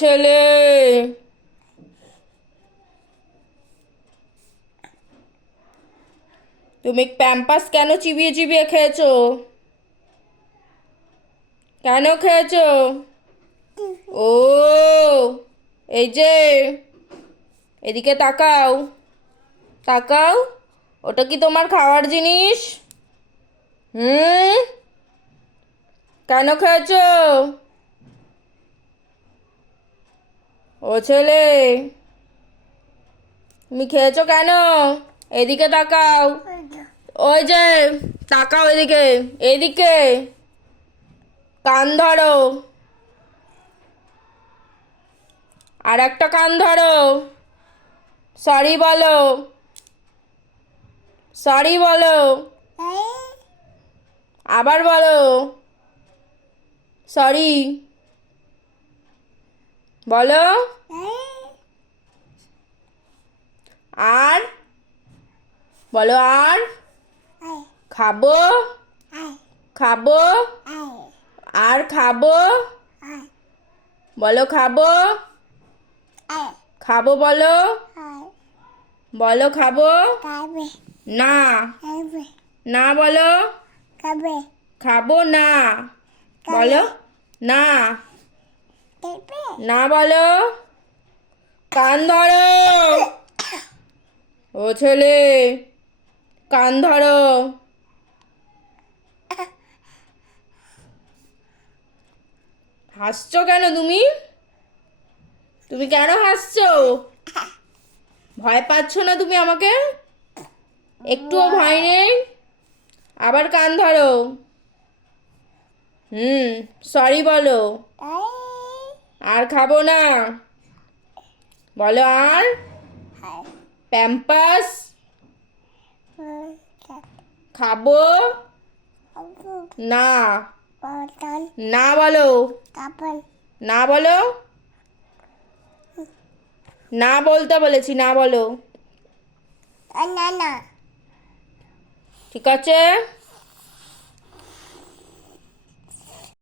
ছেলে, তুমি প্যাম্পাস কেন চিবিয়ে চিবিয়ে খেয়েছো? কেন খেয়েছো? ও, এই যে, এদিকে তাকাও, তাকাও। ওটা কি তোমার খাওয়ার জিনিস? হুম, কেন খেয়েছো? ও ছেলে, তুমি খেয়েছো কেন? এদিকে তাকাও। ওই যে, তাকাও এদিকে, এদিকে। কান ধরো, আর একটা কান ধরো। সরি বলো, সরি বলো, আবার বলো, সরি বলো। আর বলো, আর খাবো, খাবো, আর খাবো, বলো খাবো, খাবো বলো, বলো খাবো। না, না বলো, খাবো না, বলো না, না বলো। কান ধরো, ও ছেলে, কান ধরো। হাসছো কেন তুমি? তুমি কেন হাসছো? ভয় পাচ্ছ না তুমি আমাকে? একটুও ভয় নেই? আবার কান ধরো। হুম, সরি বলো। আর খাবো না, বলো আর। প্যাম্পাস খাবো না, না বলো, না বলো, না বলতে বলেছি, না বলো। ঠিক আছে।